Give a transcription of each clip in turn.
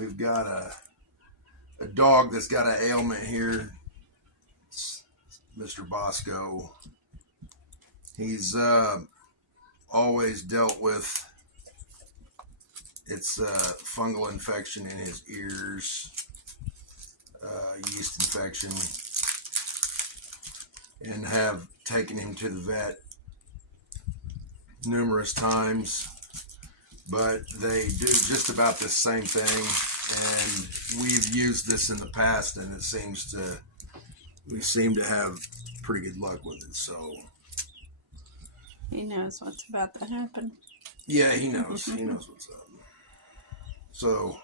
we've got a dog that's got an ailment here. It's Mr. Bosco. He's always dealt with its fungal infection in his ears, yeast infection, and have taken him to the vet numerous times, but they do just about the same thing, and we've used this in the past, and we seem to have pretty good luck with it. So he knows what's about to happen. Yeah, he knows what's up. So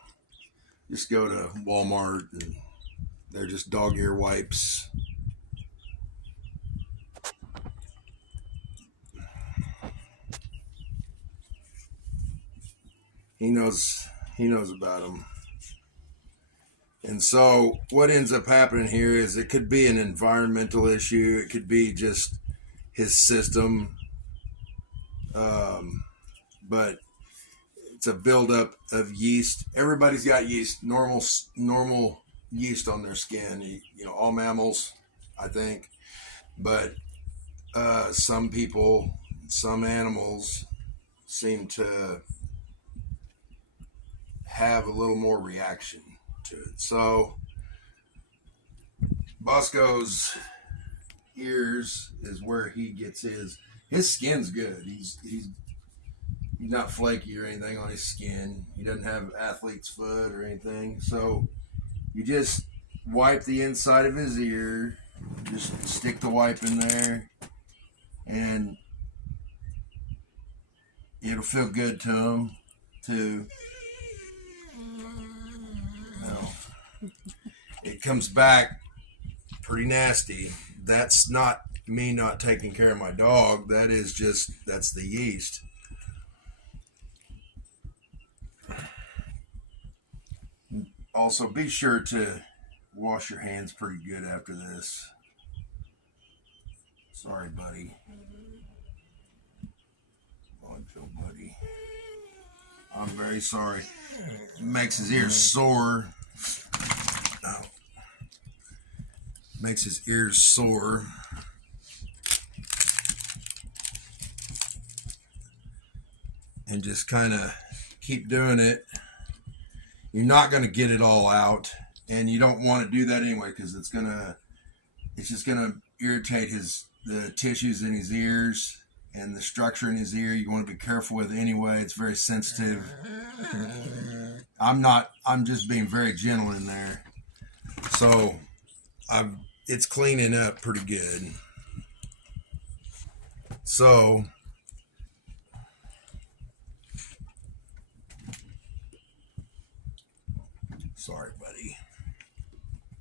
just go to Walmart and they're just dog ear wipes. He knows about them. And so what ends up happening here is it could be an environmental issue. It could be just his system. But it's a buildup of yeast. Everybody's got yeast, normal yeast on their skin. You know, all mammals, I think. But some people, some animals seem to have a little more reaction to it. So Bosco's ears is where he gets his skin's good. He's not flaky or anything on his skin. He doesn't have athlete's foot or anything. So you just wipe the inside of his ear, just stick the wipe in there, and it'll feel good to him too. Well, it comes back pretty nasty. That's not me not taking care of my dog. That's the yeast. Also, be sure to wash your hands pretty good after this. Sorry, buddy. Joe, buddy. I'm very sorry. It makes his ears sore. Oh. Makes his ears sore. And just kind of keep doing it. You're not going to get it all out, and you don't want to do that anyway because it's just gonna irritate the tissues in his ears and the structure in his ear. You want to be careful with it anyway. It's very sensitive. I'm just being very gentle in there. So it's cleaning up pretty good. So sorry, buddy.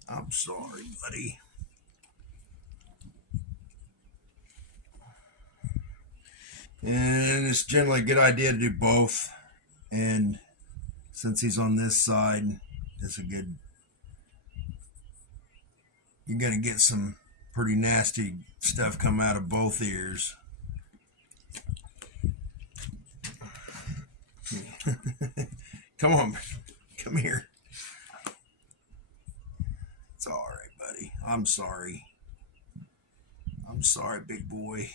I'm sorry, buddy. And it's generally a good idea to do both. And since he's on this side, you're going to get some pretty nasty stuff come out of both ears. Come on, come here. It's all right, buddy. I'm sorry. I'm sorry, big boy.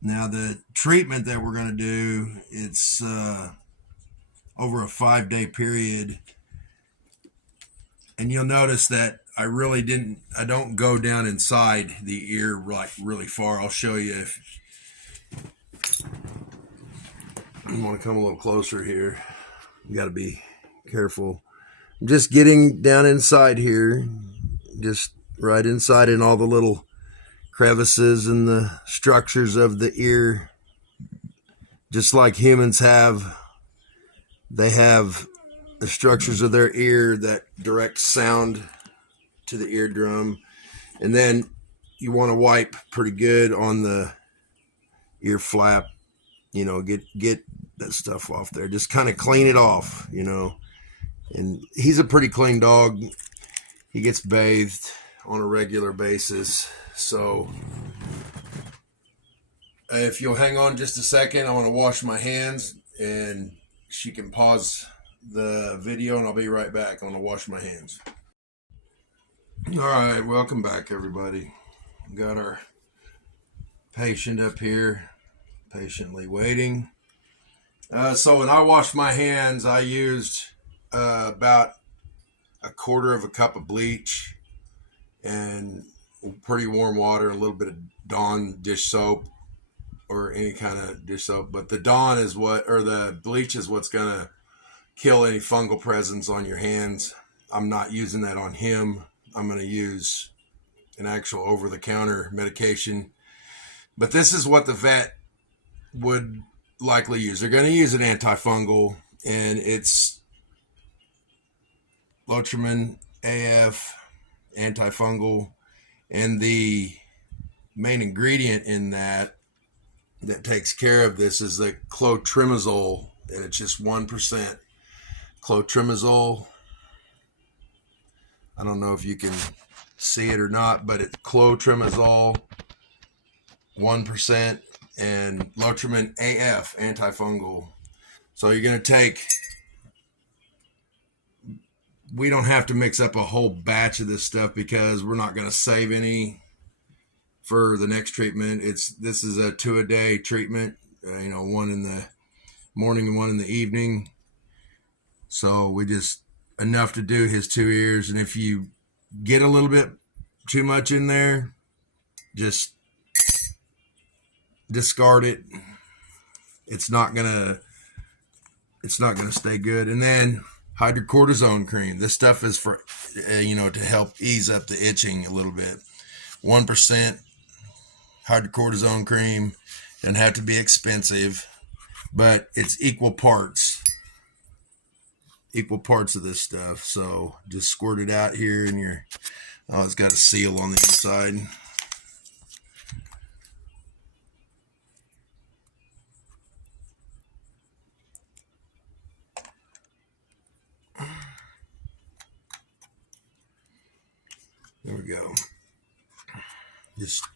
Now, the treatment that we're going to do, it's over a 5-day period. And you'll notice that I don't go down inside the ear like really far. I'll show you if you want to come a little closer here. You got to be careful. I'm just getting down inside here, just right inside in all the little crevices and the structures of the ear. Just like humans have, they have the structures of their ear that direct sound to the eardrum. And then you want to wipe pretty good on the ear flap, get that stuff off there. Just kind of clean it off, And he's a pretty clean dog. He gets bathed on a regular basis. So if you'll hang on just a second, I want to wash my hands and she can pause the video and I'll be right back. I'm gonna wash my hands. All right, welcome back, everybody. We got our patient up here, patiently waiting. So when I washed my hands, I used about a quarter of a cup of bleach and pretty warm water, a little bit of Dawn dish soap or any kind of dish soap. But the Dawn is what, or the bleach is what's gonna kill any fungal presence on your hands. I'm not using that on him. I'm gonna use an actual over-the-counter medication. But this is what the vet would likely use. They're going to use an antifungal, and it's Lotrimin AF antifungal. And the main ingredient in that takes care of this is the clotrimazole, and it's just 1% clotrimazole. I don't know if you can see it or not, but it's clotrimazole 1% and Lotrimin AF antifungal. So you're going to take, we don't have to mix up a whole batch of this stuff because we're not going to save any for the next treatment. This is a 2-a-day treatment, one in the morning and one in the evening. So we just enough to do his 2 ears. And if you get a little bit too much in there, just discard it. It's not gonna stay good. And then hydrocortisone cream. This stuff is for to help ease up the itching a little bit. 1% hydrocortisone cream. Doesn't have to be expensive, but it's equal parts of this stuff. So just squirt it out here in your, it's got a seal on the inside. There we go. Just,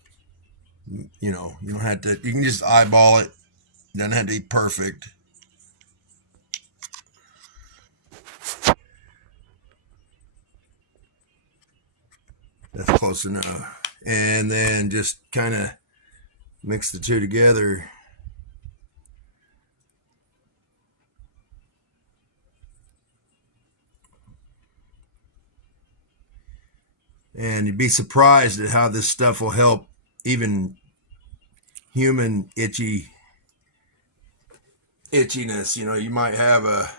you don't have to, you can just eyeball it. Doesn't have to be perfect. That's close enough. And then just kind of mix the two together. And you'd be surprised at how this stuff will help even human itchiness. You might have a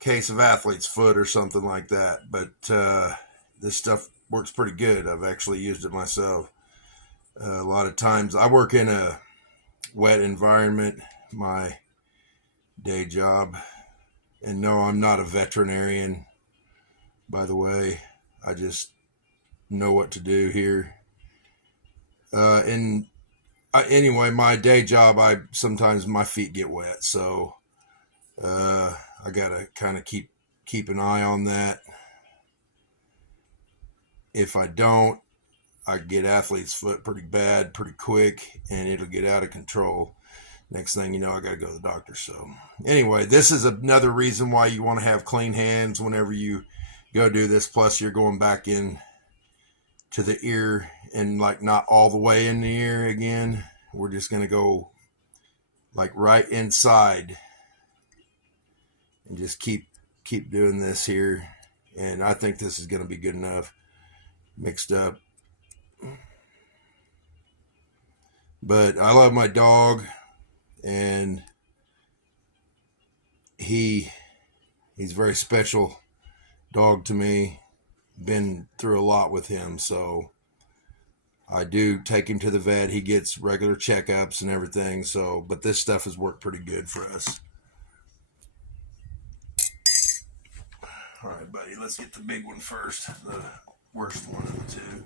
case of athlete's foot or something like that, but this stuff works pretty good. I've actually used it myself. A lot of times I work in a wet environment, my day job. And no, I'm not a veterinarian, by the way. I just know what to do here. Anyway, my day job, sometimes my feet get wet, so I gotta kind of keep an eye on that. If I don't, I get athlete's foot pretty bad, pretty quick, and it'll get out of control. Next thing you know, I gotta go to the doctor. So anyway, this is another reason why you want to have clean hands whenever you go do this. Plus, you're going back in to the ear and not all the way in the ear again. We're just gonna go right inside and just keep doing this here. And I think this is gonna be good enough mixed up. But I love my dog, and he's a very special dog to me. Been through a lot with him, so I do take him to the vet. He gets regular checkups and everything. So, but this stuff has worked pretty good for us. All right, buddy, let's get the big one first. The worst one of the two.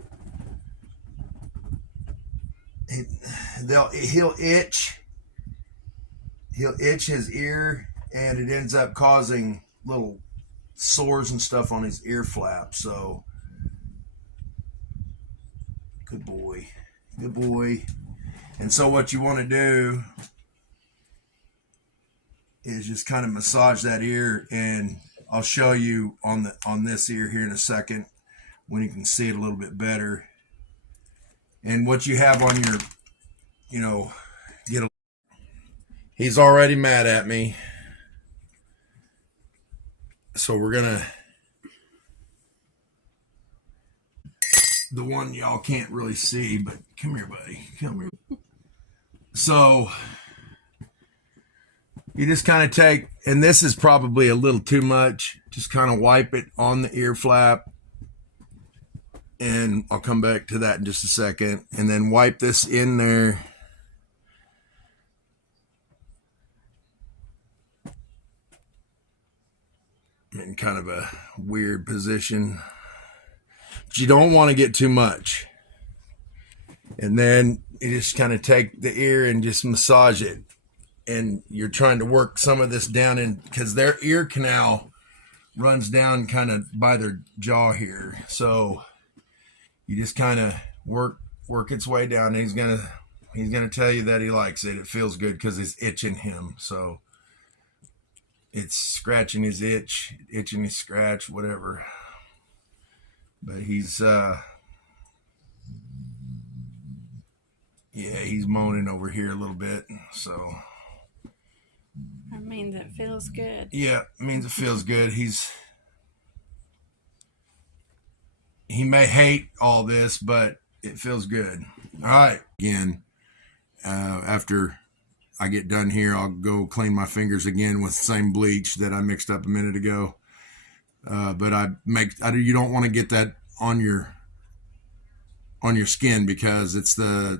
He'll itch. He'll itch his ear, and it ends up causing little sores and stuff on his ear flap. So, good boy. And so what you want to do is just kind of massage that ear, and I'll show you on this ear here in a second when you can see it a little bit better. And what you have on your, he's already mad at me. So we're gonna, the one y'all can't really see, but come here, buddy. Come here. So you just kind of take, and this is probably a little too much, just kind of wipe it on the ear flap. And I'll come back to that in just a second. And then wipe this in there. In kind of a weird position. But you don't want to get too much. And then you just kind of take the ear and just massage it. And you're trying to work some of this down in, because their ear canal runs down kind of by their jaw here. So you just kind of work its way down. He's gonna tell you that he likes it. It feels good because it's itching him. So it's scratching his itch, itching his scratch, whatever. But he's he's moaning over here a little bit. So That means it feels good. yeah, it means it feels good. He may hate all this, but it feels good. All right. Again, after I get done here, I'll go clean my fingers again with the same bleach that I mixed up a minute ago. But you don't want to get that on your skin, because it's a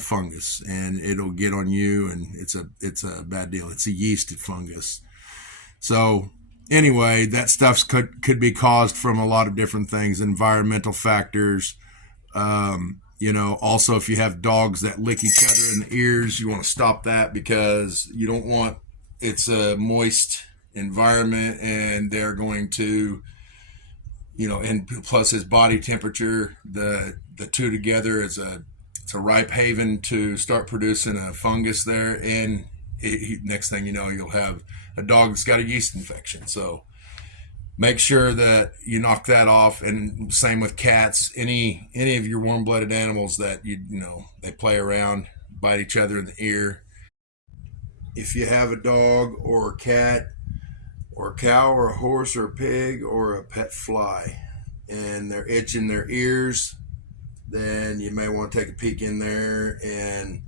fungus and it'll get on you, and it's a bad deal. It's a yeast fungus. So anyway, that stuff could be caused from a lot of different things, environmental factors. Also, if you have dogs that lick each other in the ears, you want to stop that, because you don't want, it's a moist environment, and they're going to, and plus his body temperature, the two together it's a ripe haven to start producing a fungus there, and next thing you know, you'll have a dog that's got a yeast infection. So make sure that you knock that off. And same with cats, any of your warm-blooded animals that they play around, bite each other in the ear. If you have a dog or a cat or a cow or a horse or a pig or a pet fly, and they're itching their ears, then you may want to take a peek in there and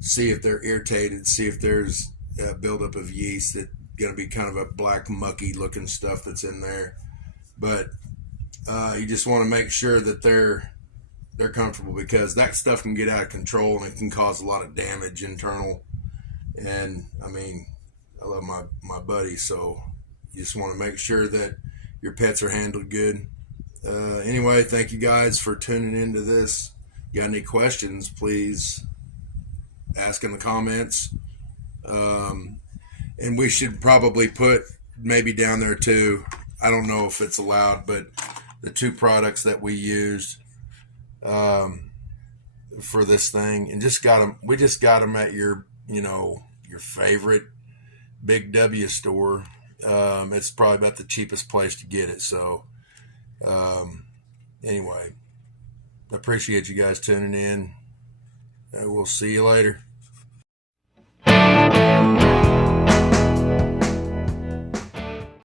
see if they're irritated, see if there's a buildup of yeast that's going to be kind of a black mucky looking stuff that's in there. But you just want to make sure that they're comfortable, because that stuff can get out of control and it can cause a lot of damage internal. And I mean, I love my buddy, so you just want to make sure that your pets are handled good. Anyway, thank you guys for tuning into this. You got any questions, please ask in the comments. And we should probably put maybe down there too, I don't know if it's allowed, but the two products that we used for this thing, and we just got them at your favorite Big W store. It's probably about the cheapest place to get it. So anyway, I appreciate you guys tuning in. We'll see you later.